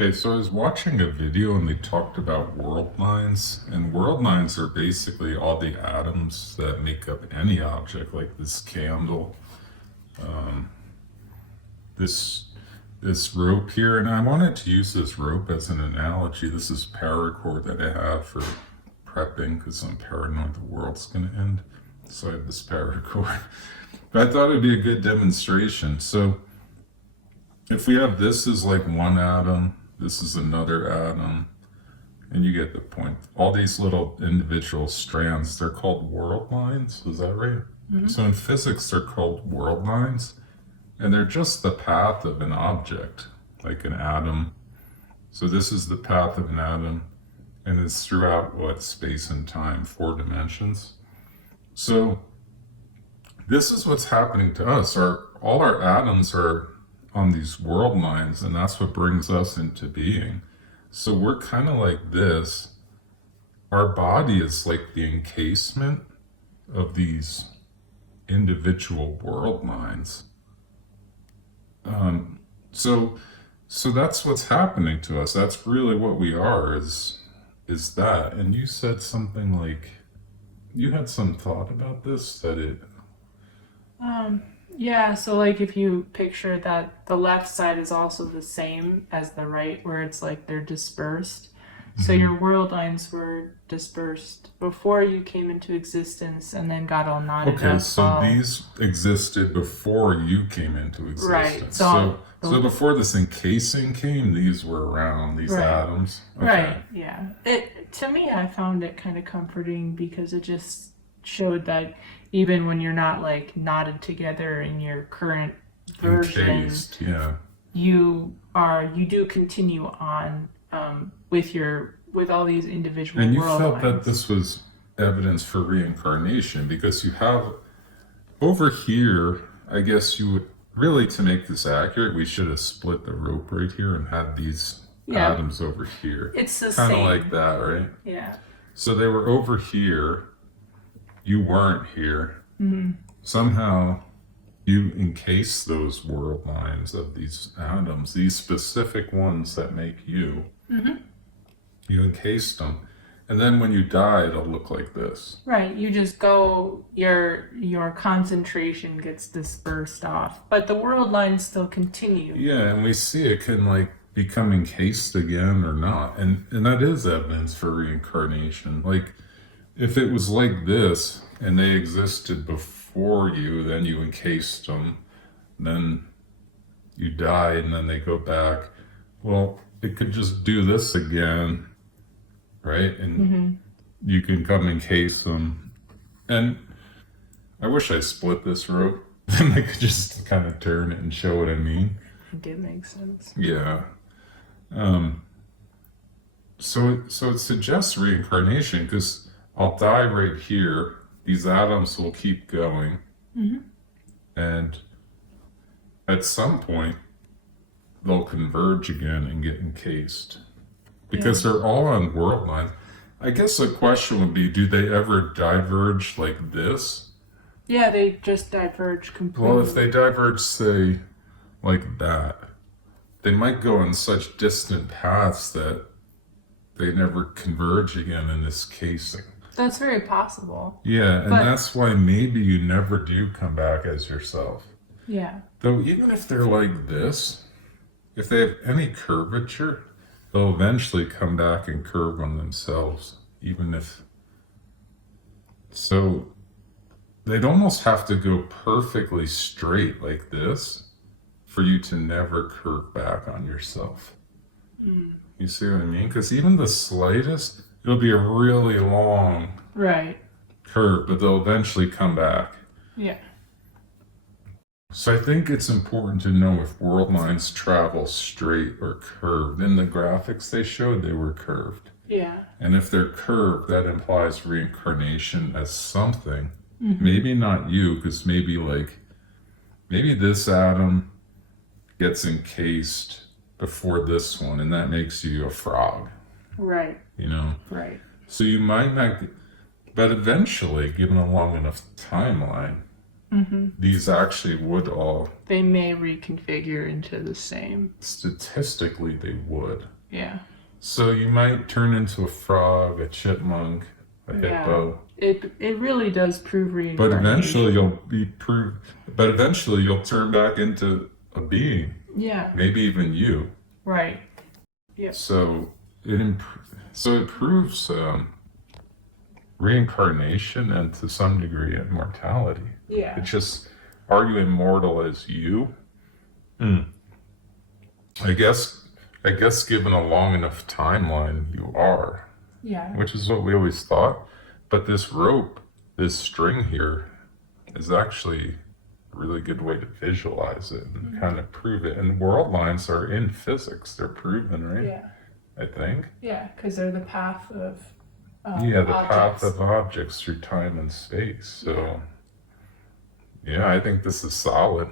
Okay, so I was watching a video and they talked about world lines, and world lines are basically all the atoms that make up any object, like this candle, this this rope here, and I wanted to use this rope as an analogy. This is paracord that I have for prepping because I'm paranoid the world's gonna end. So I have this paracord. But I thought it'd be a good demonstration. So if we have this is like one atom, this is another atom, and you get the point. All these little individual strands, they're called world lines. Is that right? So in physics, they're called world lines, and they're just the path of an object, like an atom. So this is the path of an atom, and it's throughout what space and time, 4 dimensions. So this is what's happening to us. All our atoms are on these world lines, and that's what brings us into being. So we're kind of like this. Our body is like the encasement of these individual world lines. So that's what's happening to us. That's really what we are. Is that? And you said something like you had some thought about this that it. Yeah, so like if you picture that the left side is also the same as the right, where it's like they're dispersed. So Mhm. your world lines were dispersed before you came into existence and then got all knotted Okay, up. so these existed before you came into Right. existence. So, So before this encasing came, these were around, these right. atoms. Okay. Right, yeah. It to me I found it kind of comforting because it just showed that even when you're not like knotted together in your current version, Encased, yeah. you do continue on with all these individual And you world felt lines. that this was evidence for reincarnation because you have over here, I guess you would really, to make this accurate, we should have split the rope right here and had these Yeah, atoms over here. it's the Kind of same. like that, right? Yeah. So they were over here. You weren't here. Somehow you encase those world lines of these atoms, these specific ones that make you. You encased them. And then when you die, it'll look like this. Right. You just go your concentration gets dispersed off, but the world lines still continue. Yeah, and we see it can like become encased again or not. And that is evidence for reincarnation. Like if it was like this and they existed before you, then you encased them, then you die and then they go back. Well, it could just do this again, right? And you can come encase them. And I wish I split this rope. Then I could just kind of turn it and show what I mean. It did make sense. Yeah. So it suggests reincarnation because I'll die right here. These atoms will keep going, and at some point they'll converge again and get encased because they're all on world lines. I guess the question would be, do they ever diverge like this? Yeah, they just diverge completely. Well, if they diverge, say, like that, they might go on such distant paths that they never converge again in this casing. That's very possible. Yeah, and But- that's why maybe you never do come back as yourself. Yeah. Though even if they're like this, if they have any curvature, they'll eventually come back and curve on themselves, even if... So they'd almost have to go perfectly straight like this for you to never curve back on yourself. You see what I mean? Because even the slightest, it'll be a really long Right. curve, but they'll eventually come back. Yeah. So I think it's important to know if world lines travel straight or curved. In the graphics they showed, they were curved. Yeah. And if they're curved, that implies reincarnation as something. Maybe not you, because maybe this atom gets encased before this one, and that makes you a frog, Right. you know? Right. So you might not, but eventually, given a long enough timeline, these actually would all, They may reconfigure into the same. statistically, they would. Yeah. So you might turn into a frog, a chipmunk, a hippo. It really does prove But reincarnation. eventually you'll turn back into a being. Yeah. Maybe even you. Right. Yeah. So it proves reincarnation and to some degree immortality. Yeah. It's just, are you immortal as you? I guess given a long enough timeline, you are. Yeah. Which is what we always thought. But this rope, this string here, is actually a really good way to visualize it and kind of prove it. And world lines are in physics. They're proven, right? Yeah. I think. Yeah, because they're the path of The path objects. of objects through time and space. So, yeah, I think this is solid.